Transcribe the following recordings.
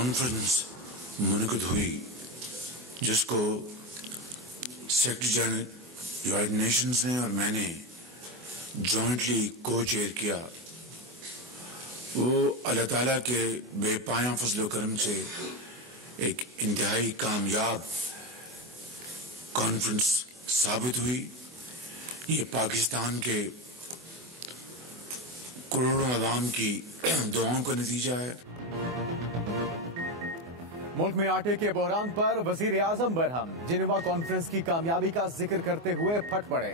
Conference मुनक़िद हुई जिसको secretary general United Nations ने और मैंने जॉइंटली को चेयर किया, वो अल्लाह ताला के बेपाया फजल करम से एक इंतहाई कामयाब कॉन्फ्रेंस साबित हुई। ये पाकिस्तान के करोड़ों आवाम की दुआओं का नतीजा है। मुल्क में आटे के बहरान पर वजीर आजम बरहम जिनेवा कॉन्फ्रेंस की कामयाबी का जिक्र करते हुए फट पड़े।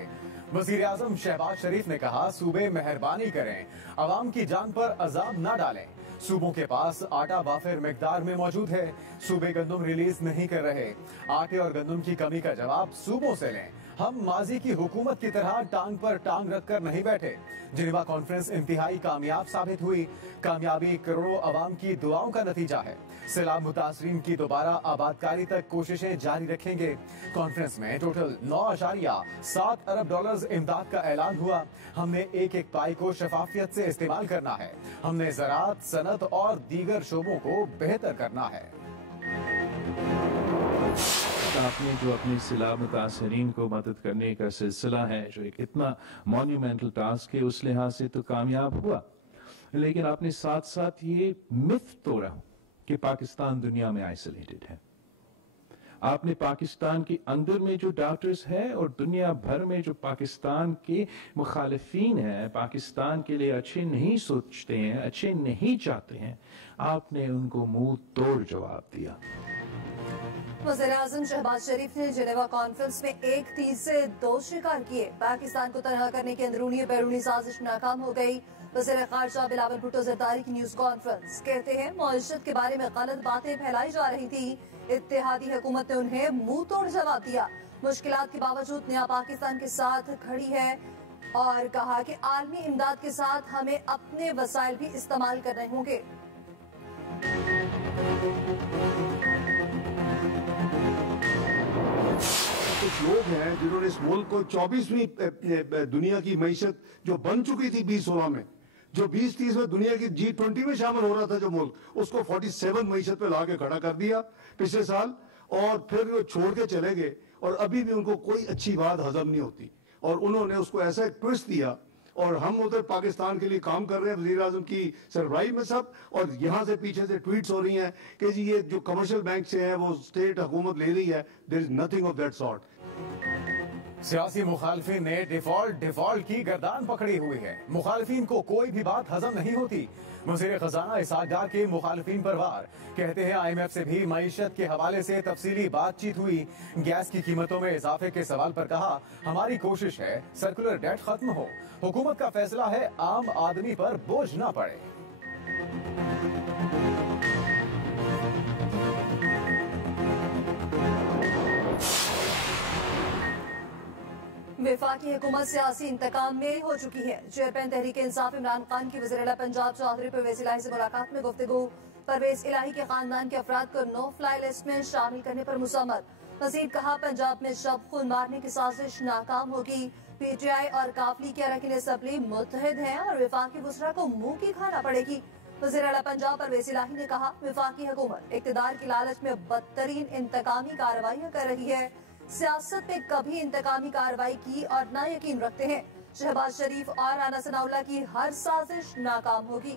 वजीर आजम शहबाज शरीफ ने कहा, सूबे मेहरबानी करें, अवाम की जान पर अजाब न डालें। सूबों के पास आटा वाफिर मिकदार में मौजूद है, सूबे गंदम रिलीज नहीं कर रहे। आटे और गंदम की कमी का जवाब सूबों से लें। हम माजी की हुकूमत की तरह टांग पर टांग रखकर नहीं बैठे। जिनेवा कॉन्फ्रेंस इंतहाई कामयाब साबित हुई। कामयाबी करोड़ों अवाम की दुआओं का नतीजा है। सैलाब मुतासरीन की दोबारा आबादकारी तक कोशिशें जारी रखेंगे। कॉन्फ्रेंस में टोटल 9.7 अरब डॉलर्स इमदाद का ऐलान हुआ। हमने एक एक पाई को शफाफियत से इस्तेमाल करना है। हमने ज़राअत, सनत और दीगर शोबों को बेहतर करना है। आपने जो अपनी सैलाब मुतासरीन को मदद करने का सिलसिला है, जो एक इतना मॉन्यूमेंटल टास्क है, उस लिहाज से तो कामयाब हुआ, लेकिन आपने साथ साथ ये मिथ तोड़ा कि पाकिस्तान दुनिया में आइसोलेटेड है। आपने पाकिस्तान के अंदर में जो डॉक्टर्स हैं और दुनिया भर में जो पाकिस्तान के मुखालिफिन हैं, पाकिस्तान के लिए अच्छे नहीं सोचते हैं, अच्छे नहीं चाहते हैं, आपने उनको मुंह तोड़ जवाब दिया। वज़ीर-ए-आज़म शहबाज शरीफ ने जिनेवा कॉन्फ्रेंस में एक तीर से 2 शिकार किए। पाकिस्तान को तनहा करने की अंदरूनी बैरूनी साजिश नाकाम हो गई। वज़ीर ख़ारजा बिलावल भुट्टो ज़रदारी की न्यूज कॉन्फ्रेंस, कहते हैं मईशत के बारे में गलत बातें फैलाई जा रही थी। इत्तेहादी हुकूमत ने उन्हें मुंह तोड़ जवाब दिया। मुश्किलात के बावजूद नया पाकिस्तान के साथ खड़ी है और कहा कि आलमी इमदाद के साथ हमें अपने वसाइल भी इस्तेमाल करने होंगे। कुछ लोग हैं जिन्होंने इस मुल्क को 24वीं दुनिया की मईशत जो बन चुकी थी 2016 में, जो 2030 में दुनिया की G20 में शामिल हो रहा था जो मुल्क, उसको 47 मईशत पे लाके खड़ा कर दिया पिछले साल, और फिर वो छोड़ के चले गए और अभी भी उनको कोई अच्छी बात हजम नहीं होती और उन्होंने उसको ऐसा एक ट्विस्ट दिया। और हम उधर पाकिस्तान के लिए काम कर रहे हैं, वज़ीर आज़म की सरबराही में सब, और यहाँ से पीछे से ट्वीट्स हो रही हैं कि जी ये जो कमर्शियल बैंक से है वो स्टेट हुकूमत ले रही है। There is nothing of that sort. सियासी मुखालफिन ने डिफॉल्ट की गर्दान पकड़ी हुई है। मुखालफिन को कोई भी बात हजम नहीं होती। वज़ीर खजाना इसहाक डार के मुखालफिन पर वार, कहते हैं IMF से भी मईशत के हवाले से तफसीली बातचीत हुई। गैस की कीमतों में इजाफे के सवाल पर कहा, हमारी कोशिश है सर्कुलर डेट खत्म हो। हुकूमत का फैसला है आम आदमी पर बोझ न पड़े। वफाकी हुकूमत सियासी इंतकाम में हो चुकी है। चेयरमैन तहरीक इंसाफ इमरान खान की वज़ीर आला पंजाब चौधरी परवेज इलाही से मुलाकात में गुफ्तगू। परवेज इलाही के खानदान के अफराद को नो फ्लाई लिस्ट में शामिल करने पर मुसम्मत। मजीद कहा, पंजाब में शब खून मारने की साजिश नाकाम होगी। PTI और काफली के अरकान असम्बली मुत्तहिद हैं और वफाकी वज़रा को मुंह की खाना पड़ेगी। वज़ीर आला पंजाब परवेज इलाही ने कहा, वफाकी हुकूमत इक़्तिदार की लालच में बदतरीन इंतकामी कार्रवाइयाँ कर रही है। सियासत में कभी इंतकामी कार्रवाई की और ना यकीन रखते हैं। शहबाज शरीफ और राना सनाउल्लाह की हर साजिश नाकाम होगी।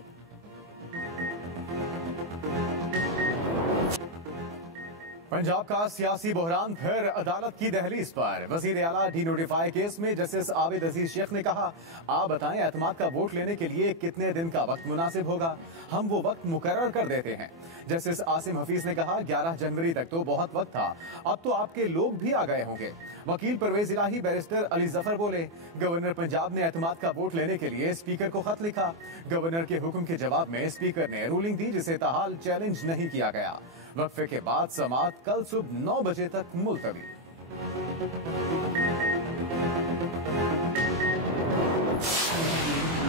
पंजाब का सियासी बहरान फिर अदालत की दहलीज पर। वजीर आला डीनोटिफाई केस में जस्टिस आबिद अजीज शेख ने कहा, आप बताएं एतमाद का वोट लेने के लिए कितने दिन का वक्त मुनासिब होगा, हम वो वक्त मुकर्रर कर देते हैं। जस्टिस आसिम हफीज ने कहा, 11 जनवरी तक तो बहुत वक्त था, अब तो आपके लोग भी आ गए होंगे। वकील परवेज इलाही बैरिस्टर अली जफर बोले, गवर्नर पंजाब ने एतमाद का वोट लेने के लिए स्पीकर को खत लिखा। गवर्नर के हुक्म के जवाब में स्पीकर ने रूलिंग दी जिसे ताहाल चैलेंज नहीं किया गया। वक्फे के बाद समाअत कल सुबह 9 बजे तक मुलतवी।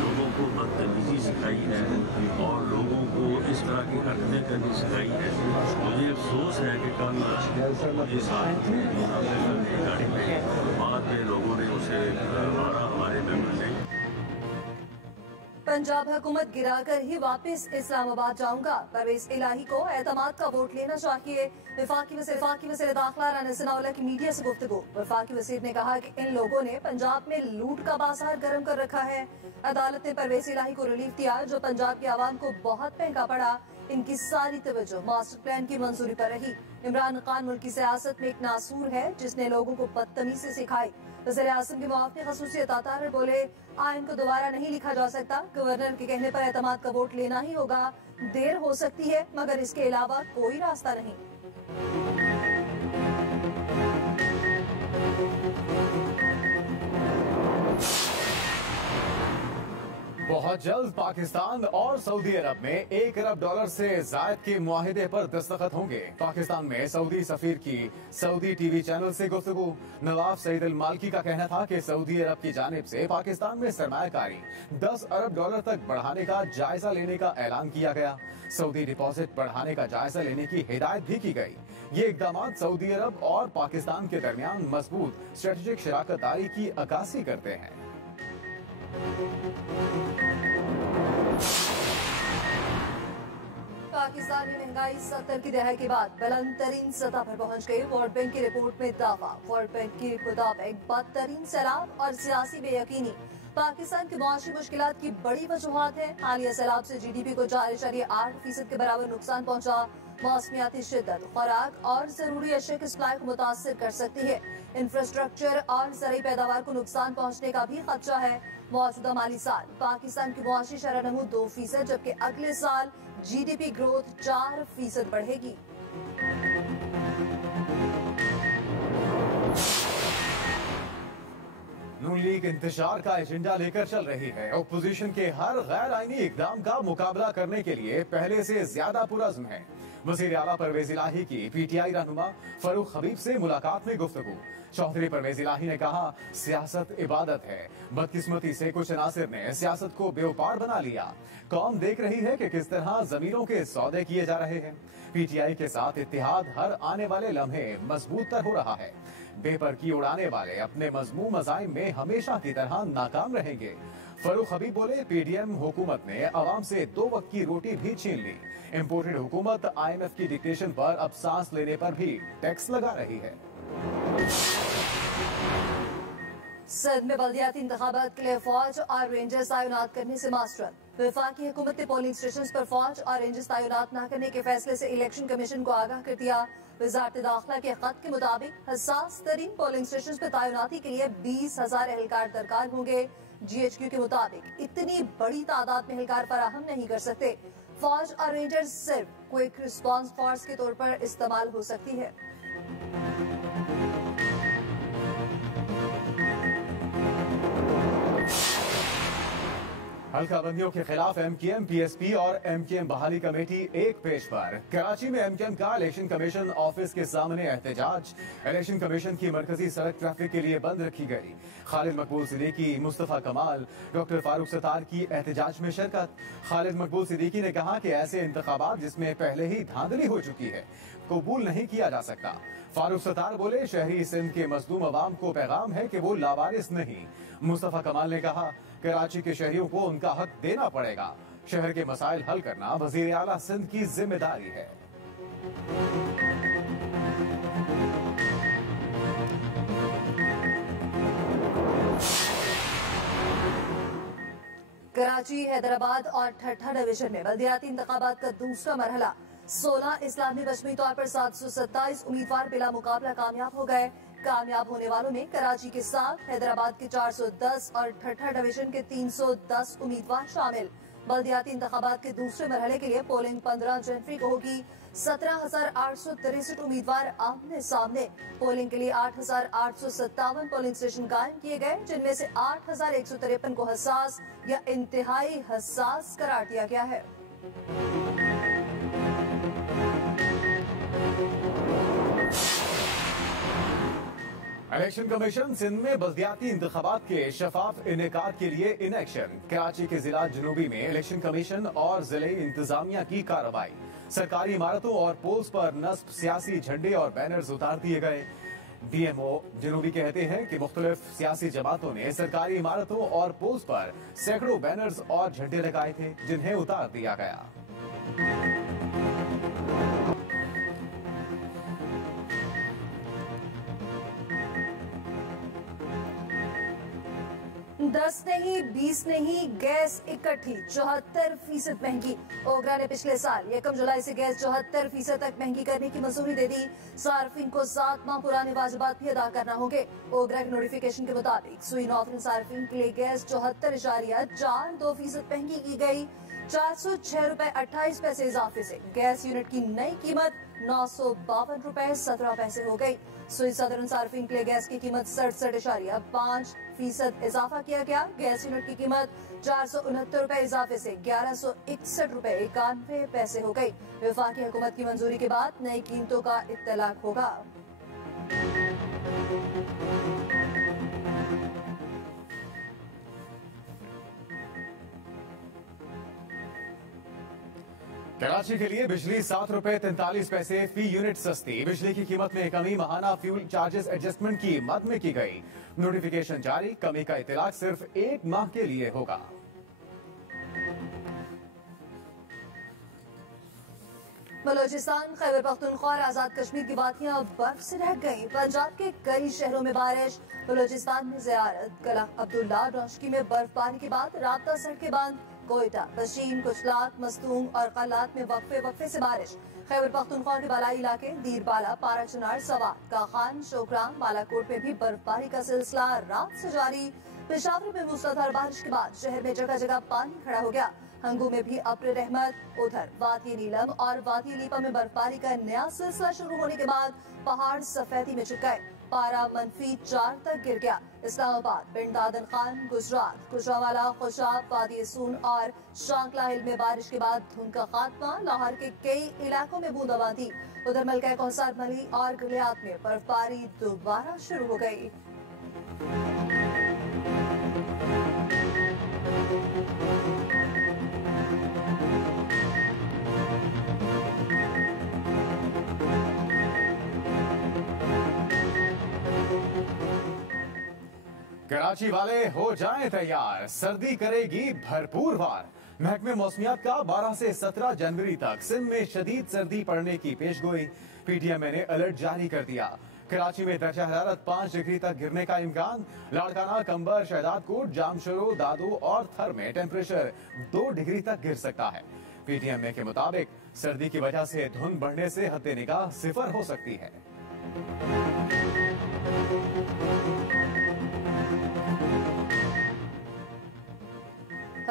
लोगों को बदतमीजी सिखाई है और लोगों को इस तरह की हरकतें करनी सिखाई है। मुझे अफसोस है कि कल मुझे साथ गाड़ी में बाद में लोगों ने उसे मारा, हमारे मेंबर ने। पंजाब हुकूमत गिराकर ही वापस इस्लामाबाद जाऊंगा। परवेज इलाही को एतमाद का वोट लेना चाहिए। वफाकी वज़ीर दाखिला राना सनाउल्लाह की मीडिया से गुफ्तगू। वफाकी वज़ीर ने कहा कि इन लोगों ने पंजाब में लूट का बाजार गर्म कर रखा है। अदालत ने परवेज इलाही को रिलीफ दिया, जो पंजाब की आवाम को बहुत महंगा पड़ा। इनकी सारी तवज्जो मास्टर प्लान की मंजूरी पर रही। इमरान खान मुल्क की सियासत में एक नासूर है जिसने लोगों को बदतमीजी सिखाई। वज़ीर आज़म के मुआफ़िक़ ख़ुसूसियत अता बोले, आइन को दोबारा नहीं लिखा जा सकता। गवर्नर के कहने पर एतमाद का वोट लेना ही होगा। देर हो सकती है मगर इसके अलावा कोई रास्ता नहीं। बहुत जल्द पाकिस्तान और सऊदी अरब में $1 अरब से जायद के मुआहिदे पर दस्तखत होंगे। पाकिस्तान में सऊदी सफीर की सऊदी टीवी चैनल से गुफ्तगू। नवाब सईद अल मालिकी का कहना था कि सऊदी अरब की जानिब से पाकिस्तान में सरमायाकारी $10 अरब तक बढ़ाने का जायजा लेने का ऐलान किया गया। सऊदी डिपॉजिट बढ़ाने का जायजा लेने की हिदायत भी की गई। ये इकदाम सऊदी अरब और पाकिस्तान के दरमियान मजबूत स्ट्रेटेजिक शराकतदारी की अक्कासी करते हैं। पाकिस्तान में महंगाई 70 की दहाई के बाद बुलंद तरीन सतह पर पहुंच गई। वर्ल्ड बैंक की रिपोर्ट में दावा। वर्ल्ड बैंक के मुताबिक बदतरीन सैलाब और सियासी बेयकीनी पाकिस्तान की मुआशी मुश्किलात की बड़ी वजूहात है। हालिया सैलाब से GDP को 4.8% के बराबर नुकसान पहुंचा। मौसमियाती शिद्दत खुराक और जरूरी अशिया की सप्लाई को मुतासर कर सकती है। इंफ्रास्ट्रक्चर और ज़रूरी पैदावार को नुकसान पहुंचने का भी खदशा है। मौजूदा माली साल पाकिस्तान की मुआशी शरह नमू 2%, जबकि अगले साल GDP ग्रोथ 4% बढ़ेगी। नून लीग इंतशार का एजेंडा लेकर चल रही है। ओपोजिशन के हर गैर आईनी इकदाम का मुकाबला करने के लिए पहले से ज्यादा पुरज़्म है। वज़ीर आला परवेज इलाही की PTI रहनुमा फरूख हबीब से मुलाकात में गुफ्तगू। चौधरी परवेज इलाही ने कहा, सियासत इबादत है। बदकिस्मती से कुछ अनासिर ने सियासत को बेवपार बना लिया। कौम देख रही है कि किस तरह जमीनों के सौदे किए जा रहे हैं। PTI के साथ इत्तेहाद हर आने वाले लम्हे मजबूत तर हो रहा है। बेपरकी उड़ाने वाले अपने मजमूम मज़ाइम में हमेशा की तरह नाकाम रहेंगे। फरूख हबीब बोले, PDM हुकूमत ने अवाम से 2 वक्त की रोटी भी छीन ली। इम्पोर्टेड हुकूमत IMF की डिक्टेशन पर अब सांस लेने पर भी टैक्स लगा रही है। सिंध में बल्दियाती इंतखाबात के लिए फौज और रेंजर्स तैनात करने से मास्टर। वफाकी हुकूमत ने पोलिंग स्टेशन पर फौज और रेंजर्स तैनात न करने के फैसले से इलेक्शन कमीशन को आगाह कर दिया। वजारत दाखिला के खत के मुताबिक हसास तरीन पोलिंग स्टेशन पर तैनाती के लिए 20,000 एहलकार दरकार होंगे। GHQ के मुताबिक इतनी बड़ी तादाद में एहलकार फराहम नहीं कर सकते। फौज और रेंजर्स सिर्फ क्विक रिस्पांस फोर्स के तौर पर इस्तेमाल हो सकती है। हल्का बंदियों के खिलाफ MKM, PSP और MKM बहाली कमेटी एक पेज पर। कराची में MKM का इलेक्शन कमीशन ऑफिस के सामने एहतजाज। इलेक्शन कमीशन की मरकजी सड़क ट्रैफिक के लिए बंद रखी गई। खालिद मकबूल सिद्दीकी, मुस्तफा कमाल, डॉक्टर फारूक सत्तार की एहतजाज में शिरकत। खालिद मकबूल सिद्दीकी ने कहा कि ऐसे इंतखाबात जिसमें पहले ही धांधली हो चुकी है कबूल नहीं किया जा सकता। फारूक सत्तार बोले, शहरी सिंध के मजलूम अवाम को पैगाम है कि वो लावारिस नहीं। मुस्तफा कमाल ने कहा, कराची के शहरियों को उनका हक देना पड़ेगा। शहर के मसाइल हल करना वजीर आला सिंध की जिम्मेदारी है। कराची, हैदराबाद और ठट्ठा डिवीजन में बल्दियाती इंतखाबात का दूसरा मरहला 16 इस्लाम में बशमी तौर पर 727 उम्मीदवार बिला मुकाबला कामयाब हो गए। कामयाब होने वालों में कराची के 7, हैदराबाद के 410 और ठट्ठा डिवीजन के 310 उम्मीदवार शामिल। बल्दियाती इंतखाबात के दूसरे मरहले के लिए पोलिंग 15 जनवरी को होगी। 17,863 उम्मीदवार आमने सामने। पोलिंग के लिए 8,857 पोलिंग स्टेशन कायम किए गए, जिनमें से 8,153 को हसास या इंतहाई हसास करार दिया गया है। इलेक्शन कमीशन सिंध में बल्दियाती इंतखाबात के शफाफ इनेकाद के लिए इन एक्शन। कराची के जिला जनूबी में इलेक्शन कमीशन और जिले इंतजामिया की कार्रवाई। सरकारी इमारतों और पोल्स पर नस्ब सियासी झंडे और बैनर्स उतार दिए गए। डीएमओ जनूबी कहते हैं कि मुख्तलिफ सियासी जमातों ने सरकारी इमारतों और पोल्स पर सैकड़ों बैनर्स और झंडे लगाए थे, जिन्हें उतार दिया गया। 10 नहीं 20 नहीं, गैस इकट्ठी 74% महंगी। ओगरा ने पिछले साल 1 जुलाई से गैस 74% तक महंगी करने की मंजूरी दे दी। सार्फिन को 7 माह पुराने वाजिबात भी अदा करना होंगे। ओगरा के नोटिफिकेशन के मुताबिक सुई नौफरिन सार्फिन के लिए गैस 74.42% महंगी की गई। 406 रुपए 28 पैसे इजाफे से गैस यूनिट की नई कीमत 952 रुपए 17 पैसे हो गई। सुई सदरन सार्फिन के लिए गैस की कीमत 67.5% इजाफा किया गया। गैस यूनिट की कीमत 469 रुपए इजाफे से 1161 रुपए 91 पैसे हो गई। वफाकी हुकूमत की मंजूरी के बाद नई कीमतों का इत्तलाक होगा। कराची के लिए बिजली 7 रुपए 43 पैसे फी यूनिट सस्ती। बिजली की कीमत में कमी महाना फ्यूल चार्जेस एडजस्टमेंट की मद में की गई। नोटिफिकेशन जारी, कमी का इतलाक सिर्फ 1 माह के लिए होगा। बलोचिस्तान, खैबर पख्तूनख्वा और आजाद कश्मीर की वादियां बर्फ से ढक गईं। पंजाब के कई शहरों में बारिश। बलोचिस्तान में ज़ियारत, कला अब्दुल्ला रोशकी में बर्फबारी के बाद राब्ता सड़कें बंद। कोयटा, बशीन, कुचलात, मस्तूंग और कलात में वक्फे से बारिश। खैबर पख्तूनख्वा के बालाई इलाके दीरबाला, पाराचनार, सवात, काखान, शोकराम, बालाकोट में भी बर्फबारी का सिलसिला रात से जारी। पेशावर में मूसलाधार बारिश के बाद शहर में जगह जगह पानी खड़ा हो गया। हंगू में भी अब्र रहमत। उधर वादी नीलम और वादी लीपा में बर्फबारी का नया सिलसिला शुरू होने के बाद पहाड़ सफेदी में छुप गए। पारा -4 तक गिर गया। इस्लामाबाद, बिन दादन खान, गुजरात, गुजरावाला, खुशाब, वादी सून और शांकला हिल में बारिश के बाद धुंध का खात्मा। लाहौर के कई इलाकों में बूंदाबांदी। उधर मलका कौसार, मली और गलियात में बर्फबारी दोबारा शुरू हो गई। कराची वाले हो जाएं तैयार, सर्दी करेगी भरपूर वार। महकमे मौसमियात का 12 से 17 जनवरी तक सिंध में शदीद सर्दी पड़ने की पेशगोई। पीटीएमए ने अलर्ट जारी कर दिया। कराची में दर्जा हरारत 5 डिग्री तक गिरने का इम्कान। लाड़काना, कंबर, शहदादकोट, जामशरो, दादू और थर में टेम्परेचर 2 डिग्री तक गिर सकता है। पीटीएमए के मुताबिक सर्दी की वजह से धुंध बढ़ने से हद निगाह 0 हो सकती है।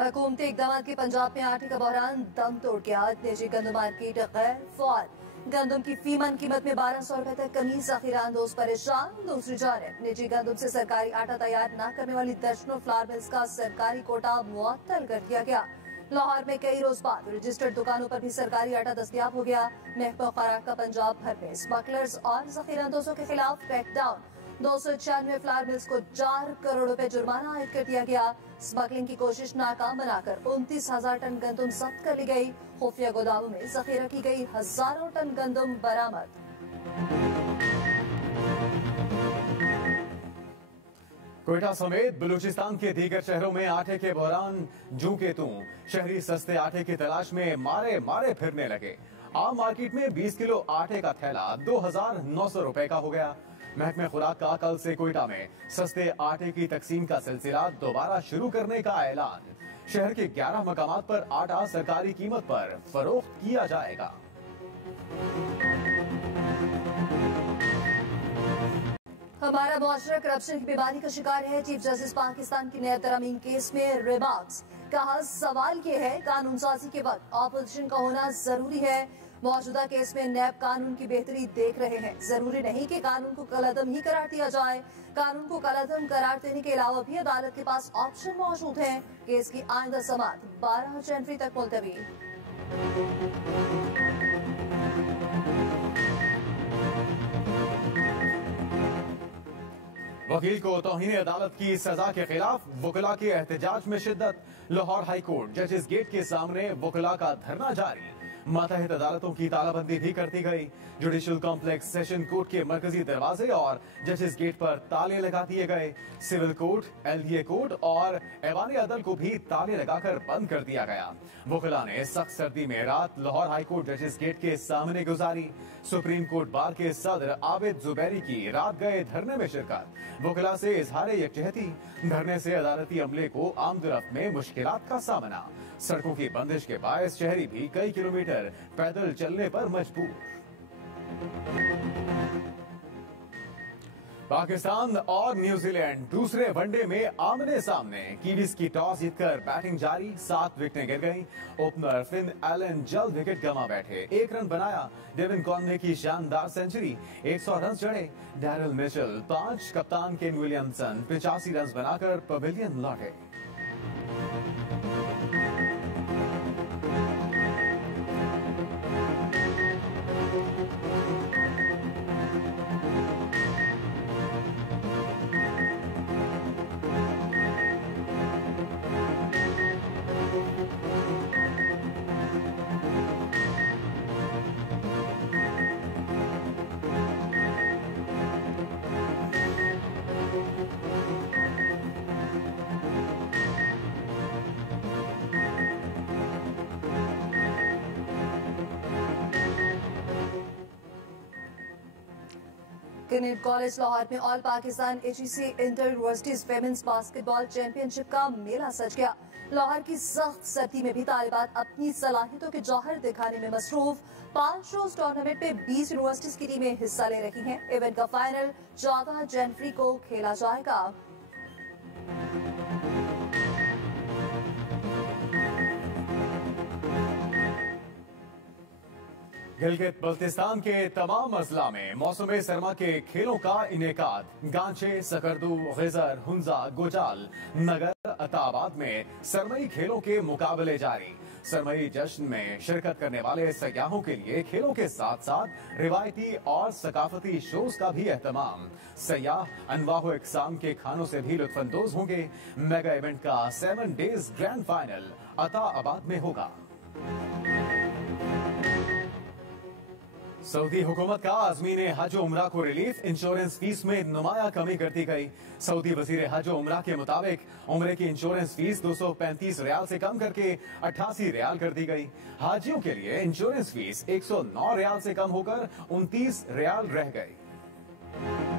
हुकूमती इक़दाम के पंजाब में आटे का बहरान दम तोड़ गया। निजी गंदम मार्केट गैर फाल। गंदम की फीमन कीमत में 1200 रुपए तक कमी। ज़ख़ीरा अंदोज़ परेशान। दूसरी जानिब निजी गंदम से सरकारी आटा तैयार न करने वाली दर्जनों फ्लावर मिल्स का सरकारी कोटा मुअत्तल कर दिया गया। लाहौर में कई रोज बाद रजिस्टर्ड दुकानों पर भी सरकारी आटा दस्तयाब हो गया। महकमा खुराक का पंजाब भर में स्मगलर्स और ज़ख़ीरा अंदोज़ों के खिलाफ क्रैकडाउन। 296 फ्लावर मिल्स को 4 करोड़ रुपए जुर्माना आयद कर दिया गया। स्मगलिंग की कोशिश नाकाम बनाकर 29,000 टन गंदम जब्त कर ली गई। खुफिया गोदामों में जखीरा की गई हजारों टन गंदम बरामद। कोयटा समेत बलूचिस्तान के दीगर शहरों में आटे के बहरान जूं के तूं। शहरी सस्ते आटे की तलाश में मारे फिरने लगे। आम मार्केट में 20 किलो आटे का थैला 2,900 रुपए का हो गया। महकमे खुराक का कल से कोयटा में सस्ते आटे की तकसीम का सिलसिला दोबारा शुरू करने का ऐलान। शहर के 11 मकामात पर आटा सरकारी कीमत पर फरोख्त किया जाएगा। हमारा मुआशरा करप्शन की बीमारी का शिकार है। चीफ जस्टिस पाकिस्तान की नया तरमीम केस में रिमार्क्स। कहा, सवाल ये है कानून साजी के वक्त ऑपोजिशन का होना जरूरी है। मौजूदा केस में नैब कानून की बेहतरी देख रहे हैं। जरूरी नहीं कि कानून को कलअदम ही करार दिया जाए। कानून को कलअदम करार देने के अलावा भी अदालत के पास ऑप्शन मौजूद है। केस की आइंदा समाअत 12 जनवरी तक मुलतवी। वकील को तौहीन अदालत की सजा के खिलाफ वकला के एहतजाज में शिद्दत। लाहौर हाई कोर्ट जजेस गेट के सामने वकला का धरना जारी। मातहत अदालतों की तालाबंदी भी कर दी गई। जुडिशियल कॉम्प्लेक्स, सेशन कोर्ट के मरकजी दरवाजे और जजेस गेट पर ताले लगा दिए गए। सिविल कोर्ट, एलडीए कोर्ट और ऐवान अदल को भी ताले लगाकर बंद कर दिया गया। वकीला ने सख्त सर्दी में रात लाहौर हाईकोर्ट जजेस गेट के सामने गुजारी। सुप्रीम कोर्ट बार के सदर आबिद जुबैरी की रात गए धरने में शिरकत। वकीला से इजहार यकजहती, धरने से अदालती अमले को आमदरफ्त में मुश्किलात का सामना। सड़कों की बंदिश के बायस शहरी भी कई किलोमीटर पैदल चलने पर मजबूर। पाकिस्तान और न्यूजीलैंड दूसरे वनडे में आमने सामने। कीवीज की टॉस जीतकर बैटिंग जारी, 7 विकेटें गिर गईं। ओपनर फिन एलन जल्द विकेट गंवा बैठे, 1 रन बनाया। डेविन कॉनवे की शानदार सेंचुरी, 100 रन जड़े। डैरिल मिचेल 5, कप्तान केन विलियमसन 85 रन बनाकर पवेलियन लौटे। कैडेट कॉलेज लाहौर में all Pakistan HEC inter universities women's basketball championship का मेला सज गया। लाहौर की सख्त सर्दी में भी तालिबात अपनी सलाहियतों के जौहर दिखाने में मसरूफ। 5 रोज टूर्नामेंट में 20 यूनिवर्सिटीज की टीमें हिस्सा ले रही हैं। इवेंट का फाइनल 14 जनवरी को खेला जाएगा। गिलगित बल्तिस्तान के तमाम अजला में मौसम सरमा के खेलों का इनेकाद। गांचे, सकरदू, गिजर, हुंजा, गोजाल, नगर, अताबाद में सरमई खेलों के मुकाबले जारी। सरमई जश्न में शिरकत करने वाले सयाहों के लिए खेलों के साथ साथ रिवायती और सकाफती शोज का भी एहतमाम। सयाह अनवाह इकसाम के खानों से भी लुत्फानंदोज होंगे। मेगा इवेंट का 7 डेज ग्रैंड फाइनल अताबाद में होगा। सऊदी हुकूमत का अज़मीन हज उमरा को रिलीफ, इंश्योरेंस फीस में नुमाया कमी कर दी गई। सऊदी वजीर हज उमरा के मुताबिक उमरे की इंश्योरेंस फीस 235 रियाल से कम करके 88 रियाल कर दी गई। हाजियों के लिए इंश्योरेंस फीस 109 रियाल से कम होकर 29 रियाल रह गई।